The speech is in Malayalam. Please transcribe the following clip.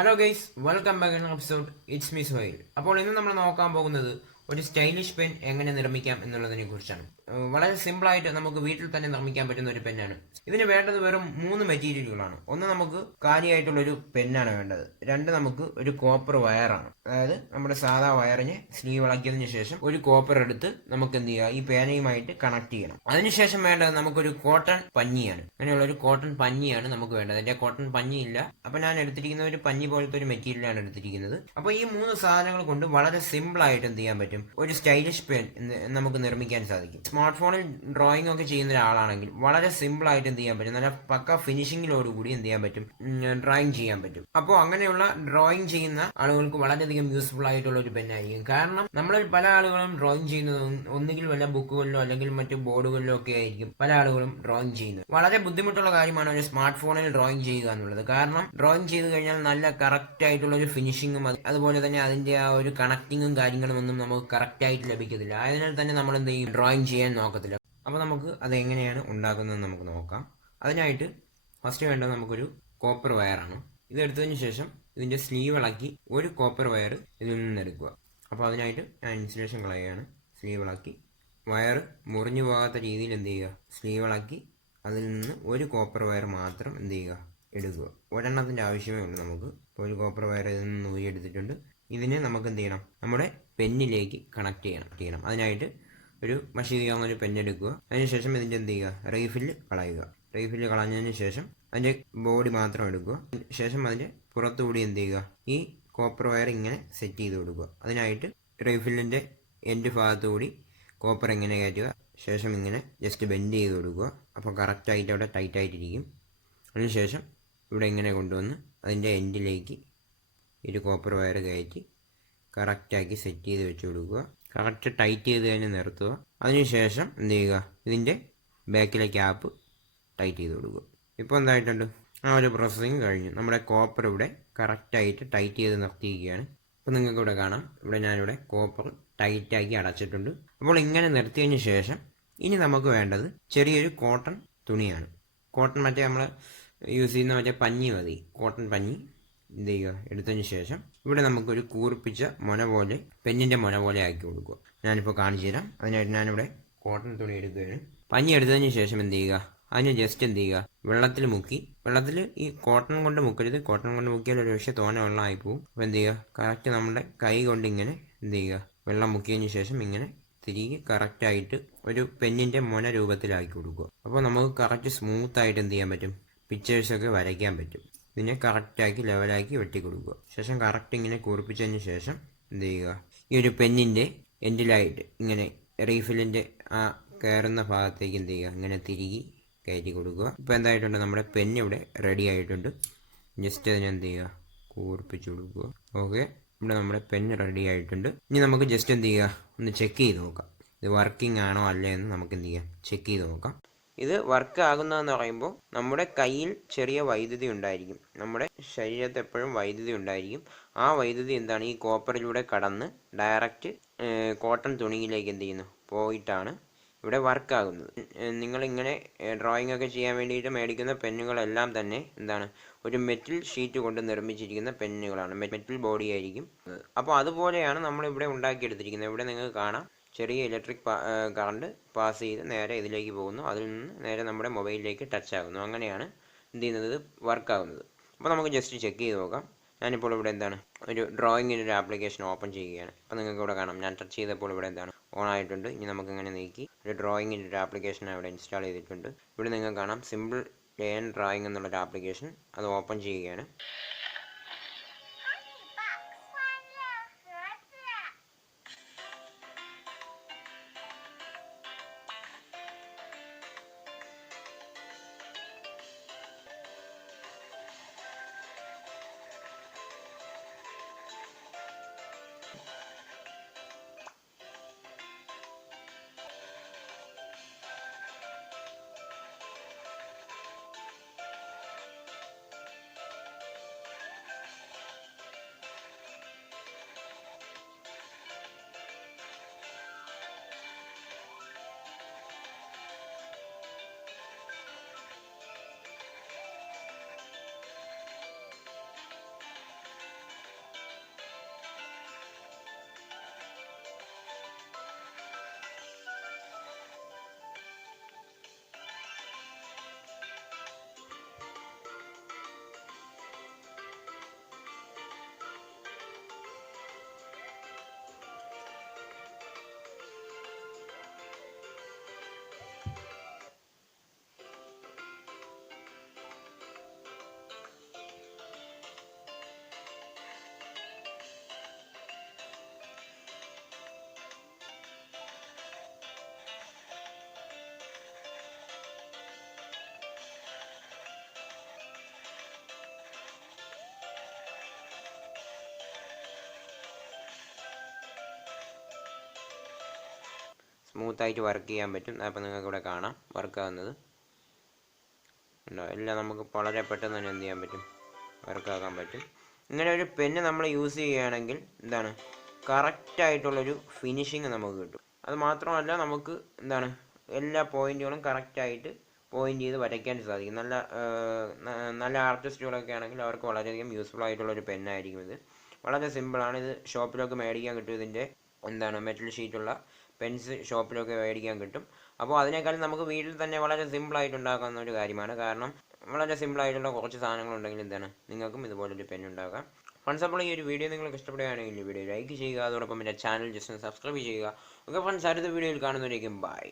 ഹലോ ഗൈസ്, വെൽക്കം ബാക്ക് എന്ന എപ്പിസോഡ്. It's me soil. അപ്പോൾ ഇന്ന് നമ്മൾ നോക്കാൻ പോകുന്നത് ഒരു സ്റ്റൈലിഷ് പെൻ എങ്ങനെ നിർമ്മിക്കാം എന്നുള്ളതിനെ കുറിച്ചാണ്. വളരെ സിമ്പിളായിട്ട് നമുക്ക് വീട്ടിൽ തന്നെ നിർമ്മിക്കാൻ പറ്റുന്ന ഒരു പെന്നാണ്. ഇതിന് വേണ്ടത് വെറും 3 മെറ്റീരിയലുകളാണ്. ഒന്ന് നമുക്ക് കാര്യമായിട്ടുള്ള ഒരു പെന്നാണ് വേണ്ടത്. രണ്ട് നമുക്ക് ഒരു കോപ്പർ വയറാണ്. അതായത് നമ്മുടെ സാധാ വയറിനെ സ്ലീവ് ഇളക്കിയതിനു ശേഷം ഒരു കോപ്പർ എടുത്ത് നമുക്ക് എന്ത് ചെയ്യുക, ഈ പേനയുമായിട്ട് കണക്ട് ചെയ്യണം. അതിനുശേഷം വേണ്ടത് നമുക്കൊരു കോട്ടൺ പഞ്ഞിയാണ്. അങ്ങനെയുള്ള ഒരു കോട്ടൺ പഞ്ഞിയാണ് നമുക്ക് വേണ്ടത്. എൻ്റെ കോട്ടൺ പഞ്ഞിയില്ല, അപ്പൊ ഞാൻ എടുത്തിരിക്കുന്ന ഒരു പഞ്ഞി പോലത്തെ ഒരു മെറ്റീരിയലാണ് എടുത്തിരിക്കുന്നത്. അപ്പോൾ ഈ 3 സാധനങ്ങൾ കൊണ്ട് വളരെ സിമ്പിൾ ആയിട്ട് എന്ത് ചെയ്യാൻ പറ്റും, ഒരു സ്റ്റൈലിഷ് പെൻ നമുക്ക് നിർമ്മിക്കാൻ സാധിക്കും. സ്മാർട്ട് ഫോണിൽ ഡ്രോയിങ് ഒക്കെ ചെയ്യുന്ന ഒരാളാണെങ്കിൽ വളരെ സിമ്പിൾ ആയിട്ട് എന്ത് ചെയ്യാൻ പറ്റും, നല്ല പക്ക ഫിനിഷിങ്ങിലോടുകൂടി എന്ത് ചെയ്യാൻ പറ്റും, ഡ്രോയിങ് ചെയ്യാൻ പറ്റും. അപ്പോൾ അങ്ങനെയുള്ള ഡ്രോയിങ് ചെയ്യുന്ന ആളുകൾക്ക് വളരെയധികം യൂസ്ഫുൾ ആയിട്ടുള്ള ഒരു പെന്നായിരിക്കും. കാരണം നമ്മളിൽ പല ആളുകളും ഡ്രോയിങ് ചെയ്യുന്നത് ഒന്നുകിൽ വല്ല ബുക്കുകളിലോ അല്ലെങ്കിൽ മറ്റു ബോർഡുകളിലോ ഒക്കെ ആയിരിക്കും പല ആളുകളും ഡ്രോയിങ് ചെയ്യുന്നത്. വളരെ ബുദ്ധിമുട്ടുള്ള കാര്യമാണ് ഒരു സ്മാർട്ട് ഫോണിൽ ഡ്രോയിങ് ചെയ്യുക എന്നുള്ളത്. കാരണം ഡ്രോയിങ് ചെയ്ത് കഴിഞ്ഞാൽ നല്ല കറക്റ്റ് ആയിട്ടുള്ള ഒരു ഫിനിഷിങ്ങും അതുപോലെ തന്നെ അതിന്റെ ആ ഒരു കണക്റ്റിങ്ങും കാര്യങ്ങളും ഒന്നും നമുക്ക് കറക്റ്റ് ആയിട്ട് ലഭിക്കത്തില്ല. അതിനാൽ തന്നെ നമ്മൾ എന്ത് ചെയ്യും, ഡ്രോയിങ് ചെയ്യാൻ നോക്കത്തില്ല. അപ്പോൾ നമുക്ക് അത് എങ്ങനെയാണ് ഉണ്ടാക്കുന്നത് നമുക്ക് നോക്കാം. അതിനായിട്ട് ഫസ്റ്റ് വേണ്ടത് നമുക്കൊരു കോപ്പർ വയറാണ്. ഇതെടുത്തതിന് ശേഷം ഇതിന്റെ സ്ലീവ് ഇളക്കി ഒരു കോപ്പർ വയർ ഇതിൽ നിന്ന് എടുക്കുക. അപ്പോൾ അതിനായിട്ട് ഞാൻ ഇൻസുലേഷൻ കളയുകയാണ്. സ്ലീവ് ഇളക്കി വയർ മുറിഞ്ഞു പോകാത്ത രീതിയിൽ എന്ത് ചെയ്യുക, സ്ലീവ് ഇളക്കി അതിൽ നിന്ന് ഒരു കോപ്പർ വയർ മാത്രം എന്ത് ചെയ്യുക, എടുക്കുക. ഒരെണ്ണത്തിൻ്റെ ആവശ്യമേ ഉള്ളൂ നമുക്ക്. ഇപ്പോൾ ഒരു കോപ്പർ വയർ ഇതിൽ നിന്ന് ഊരിയെടുത്തിട്ടുണ്ട്. ഇതിനെ നമുക്ക് എന്ത് ചെയ്യണം, നമ്മുടെ പെന്നിലേക്ക് കണക്ട് ചെയ്യണം. അതിനായിട്ട് ഒരു മഷി ചെയ്യാവുന്ന ഒരു പെന്നെടുക്കുക. അതിനുശേഷം ഇതിൻ്റെ എന്ത് ചെയ്യുക, റീഫില്ല് കളയുക. റീഫില്ല് കളഞ്ഞതിന് ശേഷം അതിൻ്റെ ബോഡി മാത്രം എടുക്കുക. ശേഷം അതിൻ്റെ പുറത്തുകൂടി എന്ത് ചെയ്യുക, ഈ കോപ്പർ വയർ ഇങ്ങനെ സെറ്റ് ചെയ്ത് കൊടുക്കുക. അതിനായിട്ട് റീഫില്ലിൻ്റെ എൻഡ് ഭാഗത്തുകൂടി കോപ്പർ ഇങ്ങനെ കയറ്റുക. ശേഷം ഇങ്ങനെ ജസ്റ്റ് ബെൻഡ് ചെയ്ത് കൊടുക്കുക. അപ്പോൾ കറക്റ്റായിട്ട് അവിടെ ടൈറ്റായിട്ടിരിക്കും. അതിനുശേഷം ഇവിടെ ഇങ്ങനെ കൊണ്ടുവന്ന് അതിൻ്റെ എൻഡിലേക്ക് ഒരു കോപ്പർ വയർ കയറ്റി കറക്റ്റാക്കി സെറ്റ് ചെയ്ത് വെച്ച് കൊടുക്കുക. കറക്റ്റ് ടൈറ്റ് ചെയ്ത് തന്നെ നിർത്തുക. അതിനുശേഷം എന്ത് ചെയ്യുക, ഇതിൻ്റെ ബാക്കിലെ ക്യാപ്പ് ടൈറ്റ് ചെയ്ത് കൊടുക്കുക. ഇപ്പോൾ എന്തായിട്ടുണ്ട്, ആ ഒരു പ്രോസസ്സിങ് കഴിഞ്ഞു. നമ്മുടെ കോപ്പർ ഇവിടെ കറക്റ്റായിട്ട് ടൈറ്റ് ചെയ്ത് നിർത്തിയിരിക്കുകയാണ്. അപ്പോൾ നിങ്ങൾക്ക് ഇവിടെ കാണാം, ഇവിടെ ഞാനിവിടെ കോപ്പർ ടൈറ്റാക്കി അടച്ചിട്ടുണ്ട്. അപ്പോൾ ഇങ്ങനെ നിർത്തിയതിന് ശേഷം ഇനി നമുക്ക് വേണ്ടത് ചെറിയൊരു കോട്ടൺ തുണിയാണ്. കോട്ടൺ മറ്റേ നമ്മൾ യൂസ് ചെയ്യുന്ന മറ്റേ പഞ്ഞി മതി, കോട്ടൺ പഞ്ഞി എന്ത് ചെയ്യുക, എടുത്തതിന് ശേഷം ഇവിടെ നമുക്കൊരു കൂർപ്പിച്ച മുന പോലെ, പെന്നിൻ്റെ മുന പോലെ ആക്കി കൊടുക്കുക. ഞാനിപ്പോൾ കാണിച്ചു തരാം. അതിനായിട്ട് ഞാനിവിടെ കോട്ടൺ തുണി എടുക്കുകയാണ്. പഞ്ഞി എടുത്തതിന് ശേഷം എന്ത് ചെയ്യുക, അതിന് ജസ്റ്റ് എന്ത് ചെയ്യുക, വെള്ളത്തിൽ മുക്കി. വെള്ളത്തിൽ ഈ കോട്ടൺ കൊണ്ട് മുക്കരുത്. കോട്ടൺ കൊണ്ട് മുക്കിയാൽ ഒരു പക്ഷേ തോനെ വെള്ളമായി പോകും. അപ്പോൾ എന്ത് ചെയ്യുക, കറക്റ്റ് നമ്മുടെ കൈ കൊണ്ട് ഇങ്ങനെ എന്ത് ചെയ്യുക, വെള്ളം മുക്കിയതിന് ശേഷം ഇങ്ങനെ തിരികെ കറക്റ്റായിട്ട് ഒരു പെന്നിൻ്റെ മുന രൂപത്തിലാക്കി കൊടുക്കുക. അപ്പോൾ നമുക്ക് കറക്റ്റ് സ്മൂത്തായിട്ട് എന്ത് ചെയ്യാൻ പറ്റും, പിക്ചേഴ്സൊക്കെ വരയ്ക്കാൻ പറ്റും. ഇതിനെ കറക്റ്റാക്കി ലെവലാക്കി വെട്ടി കൊടുക്കുക. ശേഷം കറക്റ്റ് ഇങ്ങനെ കൂർപ്പിച്ചതിന് ശേഷം എന്ത് ചെയ്യുക, ഈ ഒരു പെന്നിൻ്റെ എൻഡിലായിട്ട് ഇങ്ങനെ റീഫിലിൻ്റെ ആ കയറുന്ന ഭാഗത്തേക്ക് എന്ത് ചെയ്യുക, ഇങ്ങനെ തിരികെ കയറ്റി കൊടുക്കുക. ഇപ്പോൾ എന്തായിട്ടുണ്ട്, നമ്മുടെ പെന്ന് ഇവിടെ റെഡി ആയിട്ടുണ്ട്. ജസ്റ്റ് അതിനെ എന്ത് ചെയ്യുക, കൂർപ്പിച്ച് കൊടുക്കുക. ഓക്കെ, ഇവിടെ നമ്മുടെ പെന്ന് റെഡി ആയിട്ടുണ്ട്. ഇനി നമുക്ക് ജസ്റ്റ് എന്ത് ചെയ്യുക, ഒന്ന് ചെക്ക് ചെയ്ത് നോക്കാം, ഇത് വർക്കിംഗ് ആണോ അല്ലേ എന്ന് നമുക്ക് എന്ത് ചെയ്യാം, ചെക്ക് ചെയ്ത് നോക്കാം. ഇത് വർക്ക് ആകുന്നതെന്ന് പറയുമ്പോൾ നമ്മുടെ കയ്യിൽ ചെറിയ വൈദ്യുതി ഉണ്ടായിരിക്കും. നമ്മുടെ ശരീരത്ത് എപ്പോഴും വൈദ്യുതി ഉണ്ടായിരിക്കും. ആ വൈദ്യുതി എന്താണ്, ഈ കോപ്പറിലൂടെ കടന്ന് ഡയറക്റ്റ് കോട്ടൺ തുണിയിലേക്ക് എന്ത് ചെയ്യുന്നു, പോയിട്ടാണ് ഇവിടെ വർക്ക് ആകുന്നത്. നിങ്ങളിങ്ങനെ ഡ്രോയിങ് ഒക്കെ ചെയ്യാൻ വേണ്ടിയിട്ട് മേടിക്കുന്ന പെന്നുകളെല്ലാം തന്നെ എന്താണ്, ഒരു മെറ്റൽ ഷീറ്റ് കൊണ്ട് നിർമ്മിച്ചിരിക്കുന്ന പെന്നുകളാണ്. മെറ്റൽ ബോഡി ആയിരിക്കും. അപ്പോൾ അതുപോലെയാണ് നമ്മളിവിടെ ഉണ്ടാക്കിയെടുത്തിരിക്കുന്നത്. ഇവിടെ നിങ്ങൾക്ക് കാണാം, ചെറിയ ഇലക്ട്രിക് കറണ്ട് പാസ് ചെയ്ത് നേരെ ഇതിലേക്ക് പോകുന്നു. അതിൽ നിന്ന് നേരെ നമ്മുടെ മൊബൈലിലേക്ക് ടച്ച് ആകുന്നു. അങ്ങനെയാണ് എന്ത് ചെയ്യുന്നത്, ഇത് വർക്കാകുന്നത്. അപ്പോൾ നമുക്ക് ജസ്റ്റ് ചെക്ക് ചെയ്ത് നോക്കാം. ഞാനിപ്പോൾ ഇവിടെ എന്താണ്, ഒരു ഡ്രോയിങ്ങിൻ്റെ ഒരു ആപ്ലിക്കേഷൻ ഓപ്പൺ ചെയ്യുകയാണ്. അപ്പോൾ നിങ്ങൾക്ക് ഇവിടെ കാണാം, ഞാൻ ടച്ച് ചെയ്തപ്പോൾ ഇവിടെ എന്താണ്, ഓൺ ആയിട്ടുണ്ട്. ഇനി നമുക്ക് ഇങ്ങനെ നീക്കി ഒരു ഡ്രോയിങ്ങിൻ്റെ ഒരു ആപ്ലിക്കേഷൻ ഇവിടെ ഇൻസ്റ്റാൾ ചെയ്തിട്ടുണ്ട്. ഇവിടെ നിങ്ങൾക്ക് കാണാം സിമ്പിൾ ലേൺ ഡ്രോയിങ് എന്നുള്ളൊരു ആപ്ലിക്കേഷൻ. അത് ഓപ്പൺ ചെയ്യുകയാണ്. സ്മൂത്തായിട്ട് വർക്ക് ചെയ്യാൻ പറ്റും. അപ്പോൾ നിങ്ങൾക്ക് ഇവിടെ കാണാം വർക്ക് ആകുന്നത് ഉണ്ടോ. എല്ലാം നമുക്ക് വളരെ പെട്ടെന്ന് തന്നെ എന്ത് ചെയ്യാൻ പറ്റും, വർക്കാക്കാൻ പറ്റും. ഇങ്ങനെ ഒരു പെന്ന് നമ്മൾ യൂസ് ചെയ്യുകയാണെങ്കിൽ എന്താണ്, കറക്റ്റായിട്ടുള്ളൊരു ഫിനിഷിങ് നമുക്ക് കിട്ടും. അത് മാത്രമല്ല നമുക്ക് എന്താണ്, എല്ലാ പോയിന്റുകളും കറക്റ്റായിട്ട് പോയിന്റ് ചെയ്ത് വരയ്ക്കാൻ സാധിക്കും. നല്ല ആർട്ടിസ്റ്റുകളൊക്കെ ആണെങ്കിൽ അവർക്ക് വളരെയധികം യൂസ്ഫുൾ ആയിട്ടുള്ളൊരു പെന്നായിരിക്കും ഇത്. വളരെ സിമ്പിളാണ്. ഇത് ഷോപ്പിലൊക്കെ മേടിക്കാൻ കിട്ടും. ഇതിൻ്റെ എന്താണ് മെറ്റൽ ഷീറ്റുള്ള പെൻസ് ഷോപ്പിലൊക്കെ മേടിക്കാൻ കിട്ടും. അപ്പോൾ അതിനേക്കാളും നമുക്ക് വീട്ടിൽ തന്നെ വളരെ സിമ്പിളായിട്ട് ഉണ്ടാക്കാവുന്ന ഒരു കാര്യമാണ്. കാരണം വളരെ സിമ്പിളായിട്ടുള്ള കുറച്ച് സാധനങ്ങളുണ്ടെങ്കിൽ എന്താണ്, നിങ്ങൾക്കും ഇതുപോലൊരു പെൻ ഉണ്ടാക്കാം. ഫ്രണ്ട്സ്, അപ്പോൾ ഈ ഒരു വീഡിയോ നിങ്ങൾക്ക് ഇഷ്ടപ്പെടുകയാണെങ്കിൽ ഈ വീഡിയോ ലൈക്ക് ചെയ്യുക, അതോടൊപ്പം എൻ്റെ ചാനൽ ജസ്റ്റ് സബ്സ്ക്രൈബ് ചെയ്യുക. ഓക്കെ ഫ്രണ്ട്സ്, അടുത്ത വീഡിയോയിൽ കാണുന്നവരേക്കും ബൈ.